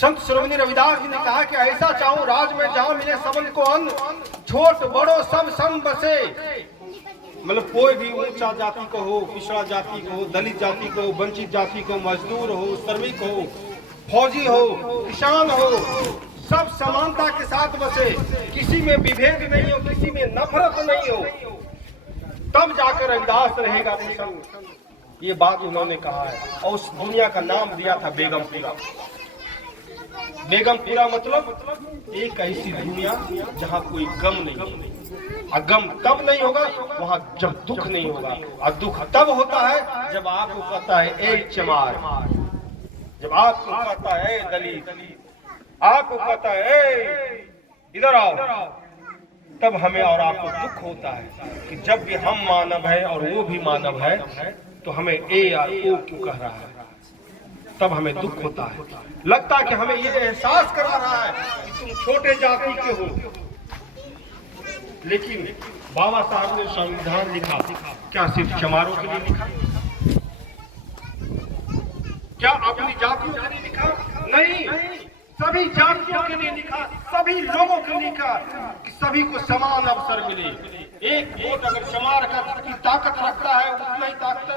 संत श्रोमणी रविदास जी ने कहा कि ऐसा चाहूं राज में जहां मिले सबन को अन्न, छोट बड़ो सब सम बसे। मतलब कोई भी ऊंचा जाति को हो, पिछड़ा जाति को हो, दलित जाति को हो, वंचित जाति को, मजदूर हो, श्रमिक हो, फौजी हो, किसान हो, सब समानता के साथ बसे, किसी में विभेद नहीं हो, किसी में नफरत नहीं हो, तब जाकर रविदास रहेगा प्रसन्न। ये बात उन्होंने कहा है और उस दुनिया का नाम दिया था बेगमपुरा। बेगमपुरा मतलब एक ऐसी दुनिया जहाँ कोई गम नहीं, और गम तब नहीं होगा वहाँ जब दुख नहीं होगा, और दुख तब होता है जब आपको कहता है ए चमार, जब आपको कहता है ए दलित, आपको कहता है ए इधर आओ, तब हमें और आपको दुख होता है कि जब भी हम मानव है और वो भी मानव है तो हमें ए या ओ क्यों कह रहा है, तब हमें दुख होता है। लगता है कि हमें ये एहसास करा रहा है कि तुम छोटे जाति के हो। लेकिन बाबा साहब ने संविधान लिखा, क्या सिर्फ चमारों के लिए लिखा? क्या अपनी जातियों के लिए लिखा? नहीं, सभी जातियों के लिए लिखा, सभी लोगों के लिए लिखा कि सभी को समान अवसर मिले। एक वोट अगर चमार की ताकत रखता है उतना ही ताकत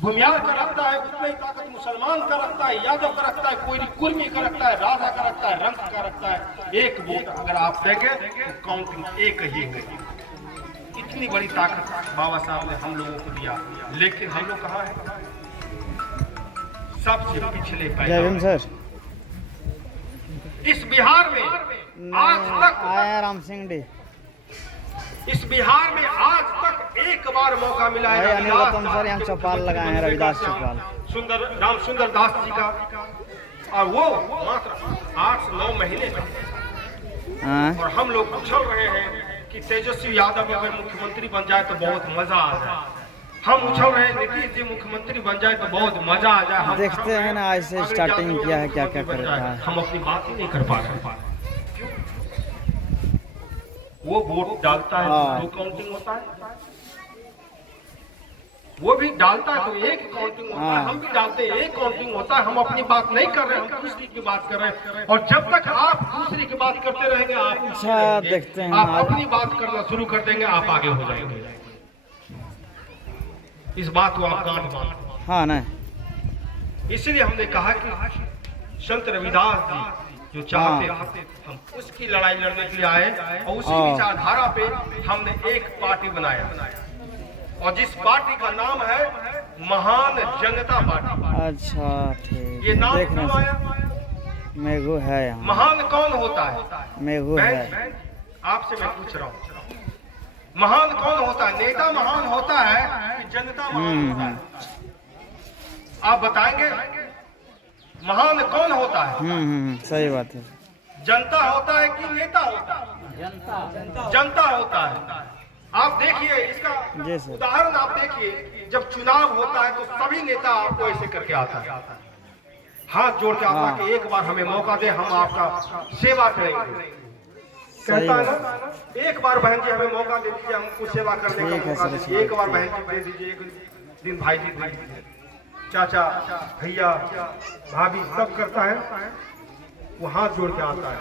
भूमियार का रखता है, उतना ही ताकत मुसलमान का रखता है, यादव का रखता है, कोई कुर्मी का रखता है, राजा का रखता है, रंग का रखता है। एक वोट अगर आप देंगे तो काउंटिंग एक ही है। इतनी बड़ी ताकत बाबा साहब ने हम लोगों को दिया, लेकिन हम लोग कहाँ है? सबसे पिछले पैदा। इस बिहार में आज तक आया राम सिंह डी, इस बिहार में आज तक एक बार मौका मिला है सर यहाँ चौपाल लगाए हैं रविदास चौपाल, सुंदर राम सुंदर दास जी का, और वो मात्र 8-9 महीने का। और हम लोग उछल रहे हैं कि तेजस्वी यादव अगर मुख्यमंत्री बन जाए तो बहुत मजा आ जाए। हम उछल रहे हैं नीतीश जी मुख्यमंत्री बन जाए तो बहुत मजा आ जाए। हम देखते हैं ना आज से स्टार्टिंग किया है, क्या क्या कर रहा है। हम अपनी बात ही नहीं कर पा रहे। वो वोट डालता है तो काउंटिंग होता है, वो भी डालता है तो एक काउंटिंग होता है, हम भी डालते हैं एक काउंटिंग होता है। हम अपनी बात नहीं कर रहे, हम दूसरी की बात कर रहे हैं। और जब तक आप दूसरी की बात करते रहेंगे, आप अच्छा देखते हैं, आप अपनी बात करना शुरू कर देंगे, आप आगे हो जाएंगे। इस बात को आप गांठ बांधो। हाँ ना, इसलिए हमने कहा कि संत रविदास जी जो चाहते हम उसकी लड़ाई लड़ने के लिए आए, और उसी विचारधारा पे हमने एक पार्टी बनाया, और जिस पार्टी का नाम है महान जनता पार्टी। अच्छा ठीक, ये नाम देखना क्यों आया? मेघू है यहाँ। महान कौन होता है? मेघू है। आपसे मैं पूछ रहा हूँ, महान कौन होता है? नेता महान होता है कि जनता महान होता है? आप बताएंगे महान कौन होता है? सही बात है। जनता होता है कि नेता होता है? जनता होता है। आप देखिए इसका उदाहरण, आप देखिए जब चुनाव होता है तो सभी नेता आपको ऐसे करके आता है, हाथ जोड़ के आता है कि एक बार हमें मौका दे, हम आपका सेवा करेंगे। कहता है ना, एक बार बहन जी हमें मौका दे दीजिए, हमको सेवा करने का मौका दीजिए, एक बार बहन जी दे दीजिए, एक दिन भाई जी दे दीजिए, चाचा भैया भाभी सब करता है, वो हाथ जोड़ के आता है।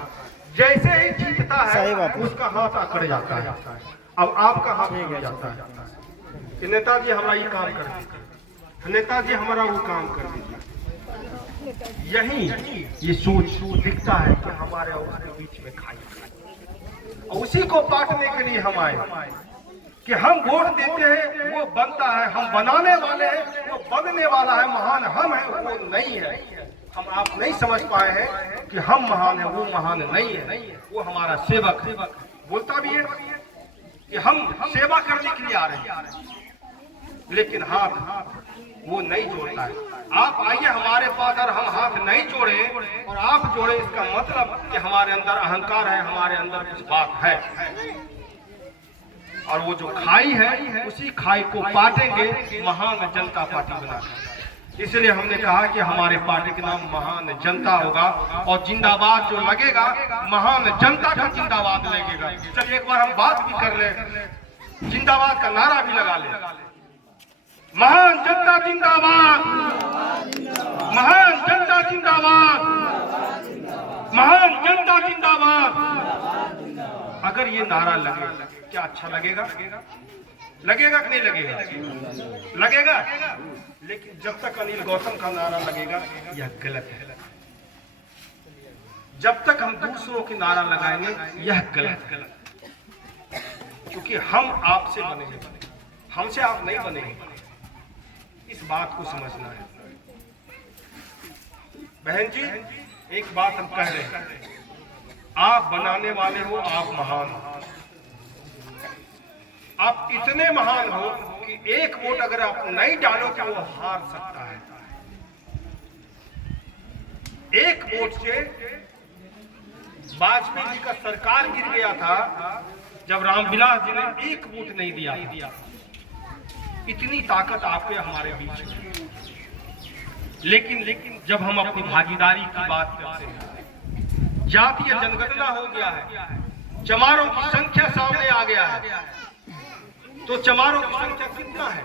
जैसे ही जीतता है उसका हाथ अकड़ जाता है, अब आपका हाथ नहीं जाता है कि नेताजी हमारा ये काम कर दीजिए, नेताजी हमारा वो काम कर दीजिए। यही ये सोच दिखता है कि हमारे और उसके बीच में खाई, और उसी को बांटने के लिए हम आए कि हम वोट देते हैं वो बनता है, हम बनाने वाले हैं वो बनने वाला है। महान हम हैं वो नहीं है। हम आप नहीं समझ पाए हैं कि हम महान हैं, वो महान नहीं है, वो हमारा सेवक बोलता भी है कि हम सेवा करने के लिए आ रहे हैं, लेकिन हाथ वो नहीं जोड़ता है। आप आइए हमारे पास और हम हाथ नहीं जोड़े और आप जोड़े, इसका मतलब कि हमारे अंदर अहंकार है, हमारे अंदर कुछ बात है, और वो जो खाई है उसी खाई को बांटेंगे महान जनता पार्टी बनाकर। इसलिए हमने कहा कि हमारे पार्टी का नाम महान जनता होगा, और जिंदाबाद जो लगेगा महान जनता का जिंदाबाद लगेगा। चलिए एक बार हम बात भी कर ले, जिंदाबाद का नारा भी लगा ले, महान जनता जिंदाबाद, महान जनता जिंदाबाद। जिंदाबाद। अगर ये नारा लगे क्या अच्छा लगेगा? लगेगा कि नहीं लगेगा? लगेगा। लेकिन जब तक अनिल गौतम का नारा लगेगा यह गलत है। जब तक हम दूसरों की नारा लगाएंगे यह गलत है, क्योंकि हम आपसे बने हैं, हमसे आप नहीं बने हैं। इस बात को समझना है। बहन जी, एक बात हम कह रहे हैं, आप बनाने वाले हो, आप महान हो। आप इतने महान हो कि एक वोट अगर आप नहीं डालो तो वो हार सकता है। एक वोट से वाजपेयी जी का सरकार गिर गया था जब रामविलास जी ने एक वोट नहीं दिया। इतनी ताकत आपके हमारे बीच है। लेकिन जब हम अपनी भागीदारी की बात करते हैं, जातीय जनगणना हो गया है, चमारों की संख्या सामने आ गया है, तो चमारों की संख्या कितना है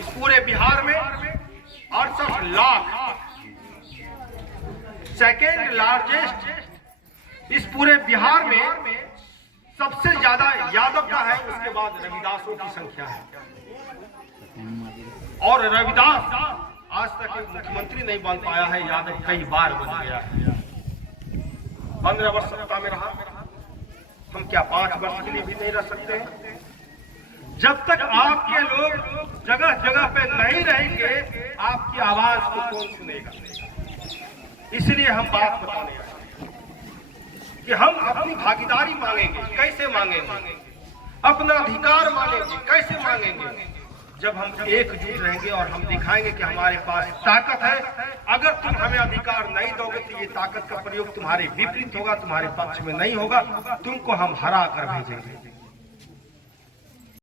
इस पूरे बिहार में? 68 लाख। सेकेंड लार्जेस्ट इस पूरे बिहार में सबसे ज्यादा यादव का है, उसके बाद रविदासों की संख्या है। और रविदास आज तक एक मुख्यमंत्री नहीं बन पाया है, यादव कई बार बन गया है। 15 वर्ष सत्ता में रहा, हम क्या 5 वर्ष के लिए भी नहीं रह सकते हैं? जब तक आपके लोग जगह जगह पे नहीं रहेंगे, आपकी आवाज को कौन सुनेगा? इसलिए हम बात बताने आए कि हम अपनी भागीदारी मांगेंगे। कैसे मांगेंगे? अपना अधिकार मांगेंगे। कैसे मांगेंगे? जब हम एकजुट रहेंगे और हम दिखाएंगे कि हमारे पास ताकत है। अगर तुम हमें अधिकार नहीं दोगे तो ये ताकत का प्रयोग तुम्हारे विपरीत होगा, तुम्हारे पक्ष में नहीं होगा, तुमको हम हरा कर भेजेंगे।